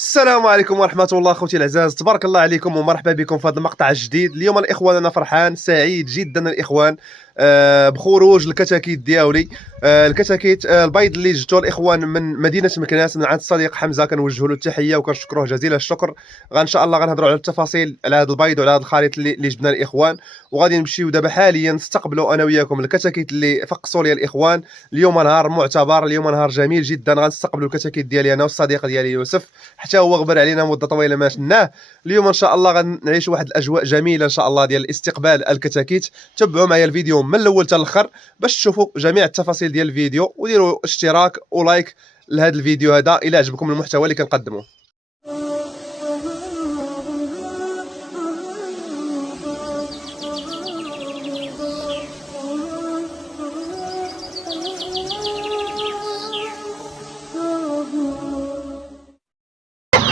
السلام عليكم ورحمة الله أخوتي الأعزاء، تبارك الله عليكم ومرحبا بكم في هذا المقطع الجديد. اليوم الإخوان أنا فرحان سعيد جدا الإخوان بخروج الكتاكيت ديالي. الكتاكيت البيض اللي جبتو الإخوان من مدينة مكناس من عند الصديق حمزة، كنوجهوا له التحية وكنشكروه جزيل الشكر. إن شاء الله غنهضروا على التفاصيل على هذا البيض وعلى هذا الخليط اللي جبنا الإخوان، وغادي نمشيو دابا حاليا نستقبلوا أنا وياكم الكتاكيت اللي فقصوا لي الإخوان. اليوم نهار معتبر، اليوم نهار جميل جدا، غنستقبلوا الكتاكيت ديالي أنا والصديق ديالي يوسف، حتى هو غبر علينا مده طويله ما شناه. اليوم ان شاء الله غنعيش واحد الاجواء جميله ان شاء الله ديال استقبال الكتاكيت. تبعوا معايا الفيديو من الاول حتى الاخر باش تشوفوا جميع التفاصيل ديال الفيديو، وديروا اشتراك ولايك لهذا الفيديو هذا الى عجبكم المحتوى اللي كنقدمه.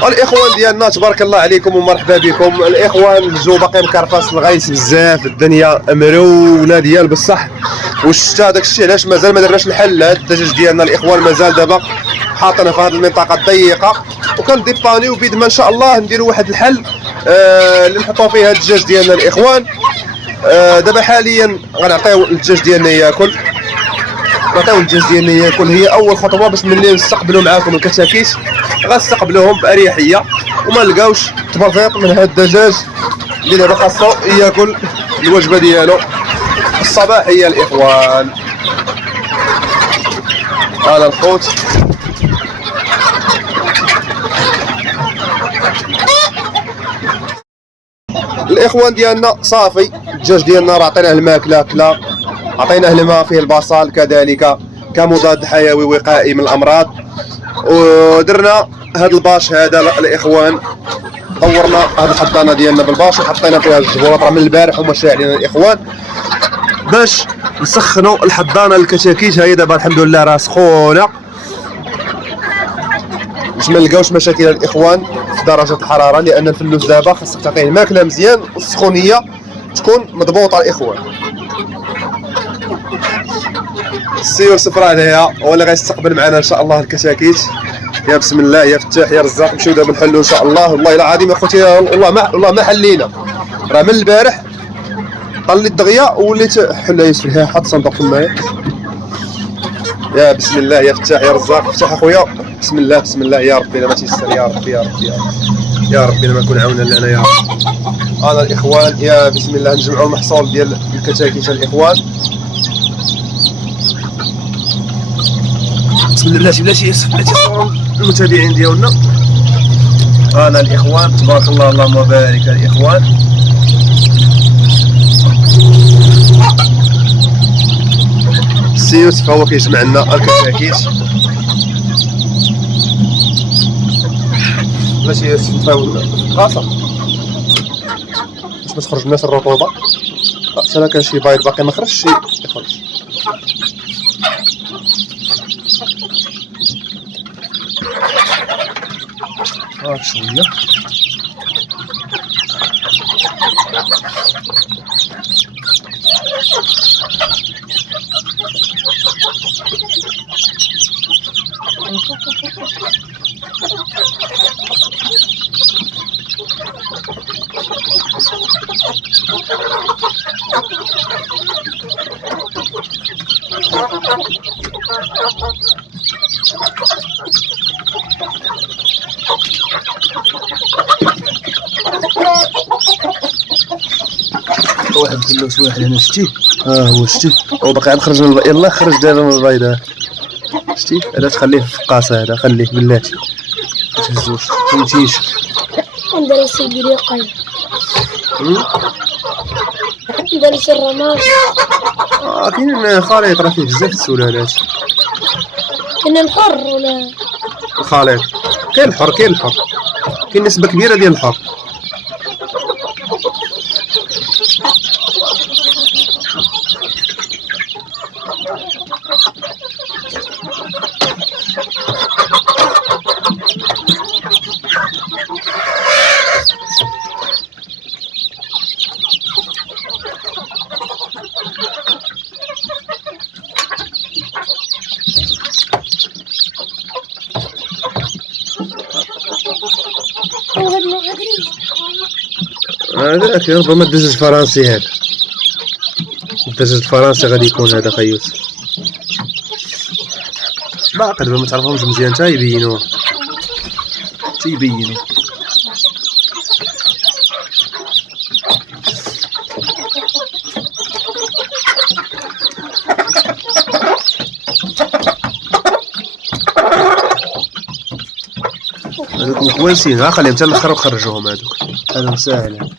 الاخوان ديالنا تبارك الله عليكم ومرحبا بكم. الاخوان الجو باقي مكرفص، الغيث بزاف، الدنيا مرونه ديال بصح، والشتا داك الشيء علاش مازال ما درناش الحل. هاد الدجاج ديالنا الاخوان مازال دابا حاطينه في هذه المنطقه الضيقه، وكنديبانيو بيد ما ان شاء الله نديروا واحد الحل اللي نحطوا فيه هاد الدجاج ديالنا الاخوان. دابا حاليا غنعطيو الدجاج ديالنا ياكل، نعطيو الدجاج ديالنا ياكل، هي اول خطوه باش ملي نستقبلوا معاكم الكتاكيت غنستقبلوهم باريحيه وما نلقاوش تبرفيط من هذا الدجاج اللي دابا خاصو ياكل الوجبه ديالو الصباحيه الاخوان. هذا الخوت الاخوان ديالنا صافي، الدجاج ديالنا راه عطيناه الماكله كلا، عطيناه الماء فيه البصل كذلك كمضاد حيوي وقائي من الامراض، ودرنا هذا الباش هذا الاخوان. طورنا هذه الحضانه ديالنا بالباش وحطينا فيها الجبورات راه من البارح وما علينا الاخوان باش نسخنوا الحضانه الكتاكيت. هي دابا الحمد لله راه سخونه باش ما نلقاوش مشاكل الاخوان في درجه الحراره، لان الفلوس دابا خاصك تعطيه الماكله مزيان والسخونيه تكون مضبوطه الاخوان. السي يوسف راه هنايا هو اللي غيستقبل معنا ان شاء الله الكتاكيت. يا بسم الله يا فتاح يا رزاق، نمشيو دابا نحلو ان شاء الله. والله العظيم اخوتي والله ما حلينا، راه من البارح طليت دغيا ووليت حل يوسف. حط صندوق في الماء. يا بسم الله يا فتاح يا رزاق، فتح اخويا، بسم الله بسم الله يا ربي ما تيسر، يا ربي يا ربي يا ربي ما يكون عونا لنا يا رب. هذا الاخوان يا بسم الله نجمعوا المحصول ديال الكتاكيت الاخوان. بسم الله بلاتي يصوروا المتابعين ديالنا. هذا الاخوان تبارك الله اللهم بارك الاخوان. السي يوسف هو كيجمع لنا الكتاكيت. بلاتي يوسف نفاول القاصه باش ما تخرج الناس الرطوبه. انا كان شي بايض باقي ما خرجش يخرج. شويه واحد فلوس واحد هنا شتي. هو شتي هو باقي عاد خرج من يلاه خرج دابا من البيض. شتي هذا تخليه في القاصه، هذا خليه بلاتي ما تهزوش فهمتيش. ندير سيدي قاي ندير الرماد. كاين خليط راه فيه بزاف السلالات. كاين الحر ولا الخليط؟ كاين الحر كاين نسبه كبيره ديال الحر. هذاك ربما الدجاج الفرنسي، هذا الدجاج الفرنسي غادي يكون هذا خي يوسف. باقي دابا ما تعرفهمش مزيان حتى يبينوه، تيبينوا. هذوك كويسين، ها خليهم حتى الاخر وخرجوهم هذوك، هذا ساهل.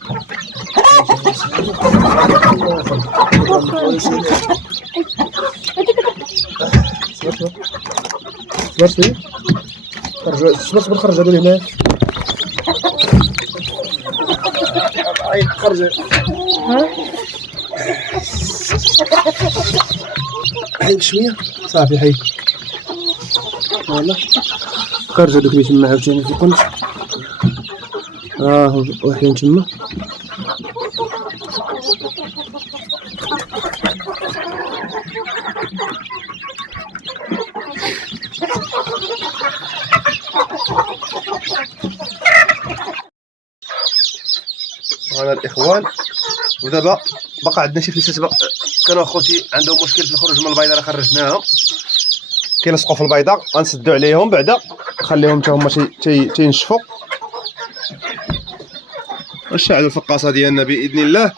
صبر صبر خرج هذول هنا، خرج حيد شويه صافي، حيد والله. خرج هذوك اللي تما عاوتاني في القنت، واحدين تما. هنا الاخوان، ودابا بقى عندنا شي فليسات كانوا اخوتي عندهم مشكل في الخروج من البيضه، راه خرجناهم كيلصقوا في البيضه، غنسدوا عليهم بعدا نخليهم حتى هما تينشفوا. نشعلوا الفقاصه ديالنا باذن الله.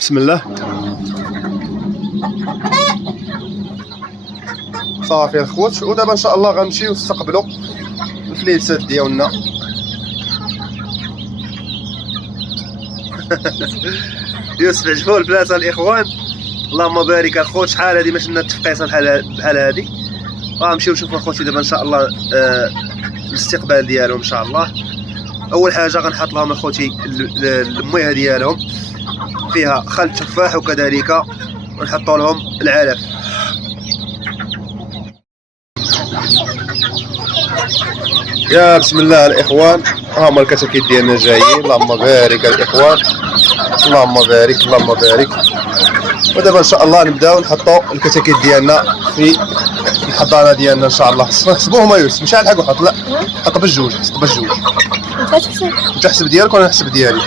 بسم الله. صافي الخوت، ودابا ان شاء الله غنمشيو نستقبلوا الفليسات ديالنا. يوسف عجبو البلاصه الاخوان، اللهم بارك الخوت. شحال هادي ما شفنا تفقيصه بحال هادي. غنمشيو نشوفوا اخوتي دابا ان شاء الله الاستقبال ديالهم ان شاء الله. اول حاجه غنحط لهم اخوتي المياه ديالهم فيها خل تفاح، وكذلك ونحطوا لهم العلف. يا بسم الله الاخوان، ها هما الكتاكيت ديالنا جايين. اللهم بارك الاخوان، اللهم بارك اللهم بارك. ودابا ان شاء الله نبداو نحطوا الكتاكيت ديالنا في الحضانه ديالنا ان شاء الله. حسبوهم يوسف، مشى الحق وحط. لا حط بالجوج، حط بالجوج. انت حسب ديالك وانا نحسب ديالي.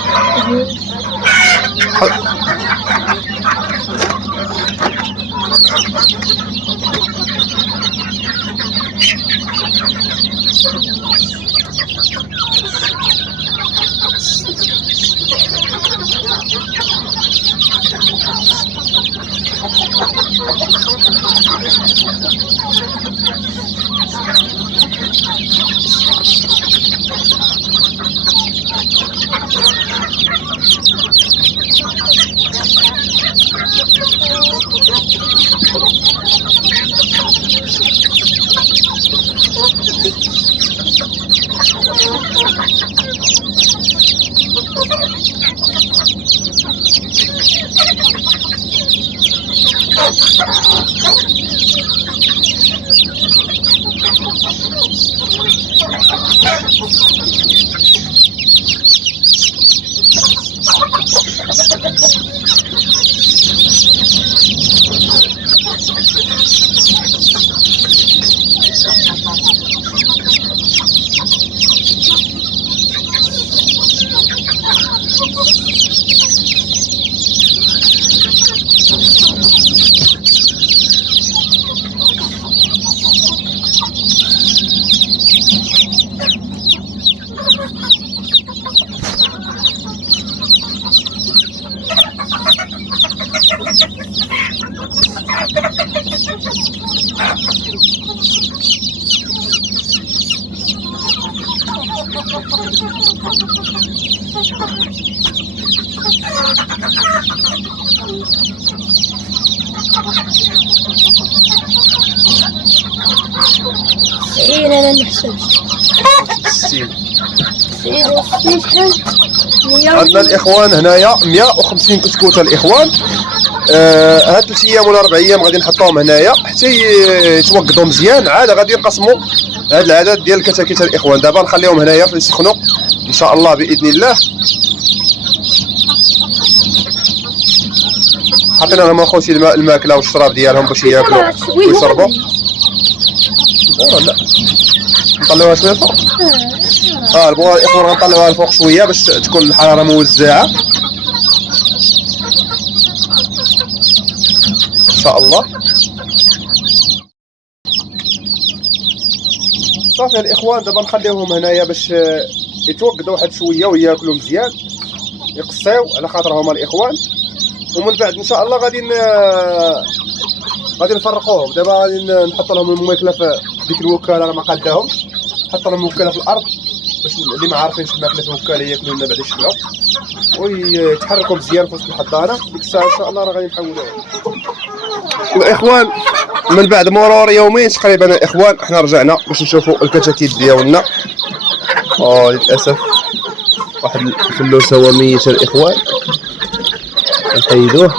سعيد أنا نحسب 60. سعيد وخمسين شحال؟ عندنا الاخوان هنايا 150 كتكوته الاخوان. هاد 3 ايام ولا 4 ايام غادي نحطوهم هنايا حتى يتوقدوا مزيان، عاد غادي نقسموا هاد العدد ديال الكتاكيت الاخوان. دابا نخليهم هنايا في يسخنوا ان شاء الله باذن الله. حطينا لهم اخوتي الماكله والشراب ديالهم باش ياكلوا ويشربوا. البورة لا نطلعوها شويه الفوق. البورة الاخوان غنطلعوها الفوق شويه باش تكون الحراره موزعه ان شاء الله. صافي الاخوان دابا نخليوهم هنايا باش يتوقدوا واحد شويه وياكلوا مزيان يقصيو على خاطر هما الاخوان، ومن بعد ان شاء الله غادي نفرقوهم. دابا غادي نحط لهم الماكله في ديك الوكاله، راه ما قاداهمش، نحط لهم الموكله في الارض باش اللي ما عارفينش الماكله في الوكاله ياكلوا لنا بعد شويه ويتحركوا مزيان في وسط الحضانه. ديك الساعه ان شاء الله راه غادي نحولوهم. الاخوان من بعد مرور يومين تقريبا الاخوان حنا رجعنا باش نشوفوا الكتاكيت ديالنا. للاسف واحد الفلوسه هو ميت الاخوان، نحيدوه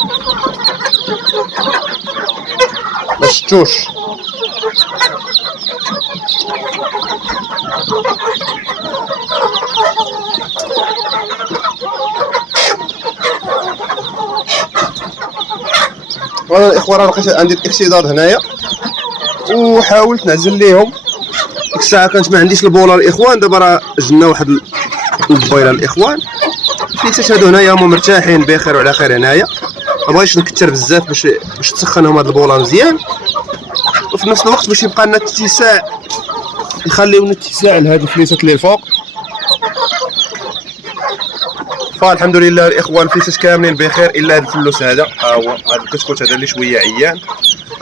ما شفتوش. وانا الاخوان لقيت عندي الاكسداد هنايا وحاولت نعزل ليهم. ديك الساعه كانت ما عنديش البوله الاخوان، دابا راه جنا واحد البويله الاخوان. الفليسات هادو هنايا هما مرتاحين بخير وعلى خير هنايا، ما بغيتش نكثر بزاف باش تسخنهم هاد البوله مزيان، وفي نفس الوقت باش يبقى لنا اتساع، يخليونا اتساع لهاد الفليسات اللي الفوق. فالحمد لله الاخوان الفليسات كاملين بخير الا هاد الفلوس هذا، ها هو هاد الكتكوت هذا اللي شويه عيان،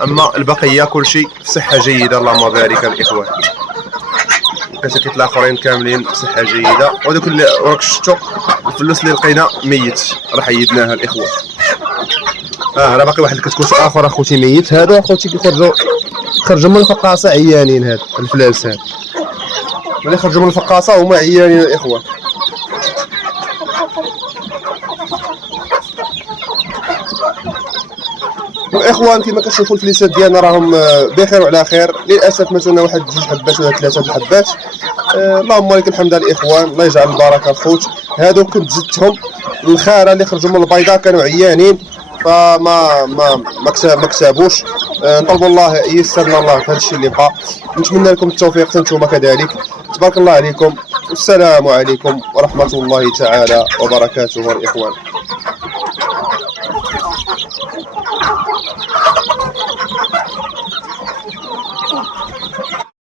اما البقيه كلشي في صحه جيده اللهم بارك الاخوان. الكتاكيت الاخرين كاملين بصحه جيده، ودوك اللي راك شفتوا الفلوس اللي لقينا ميت راه حيدناها الاخوان. راه باقي واحد الكتكوت اخر اخوتي ميت، هادو اخوتي خرجوا من الفقاصه عيانين، هاد الفلاس هاد ملي خرجوا من الفقاصه هما عيانين الاخوان. والاخوان كما كتشوفوا الفليسات ديالنا راهم بخير وعلى خير. للاسف ماتونا واحد 2 حبات ولا 3 الحبات. اللهم لك الحمد الاخوان، الله يجعل البركه الخوت. هادو كنت زدتهم الخاره اللي خرجوا من البيضه كانوا عيانين فما ما كسبوش. نطلبوا الله ييسر لنا الله في هذا الشيء اللي بقى. نتمنى لكم التوفيق انتم كذلك. تبارك الله عليكم، والسلام عليكم ورحمه الله تعالى وبركاته الاخوان.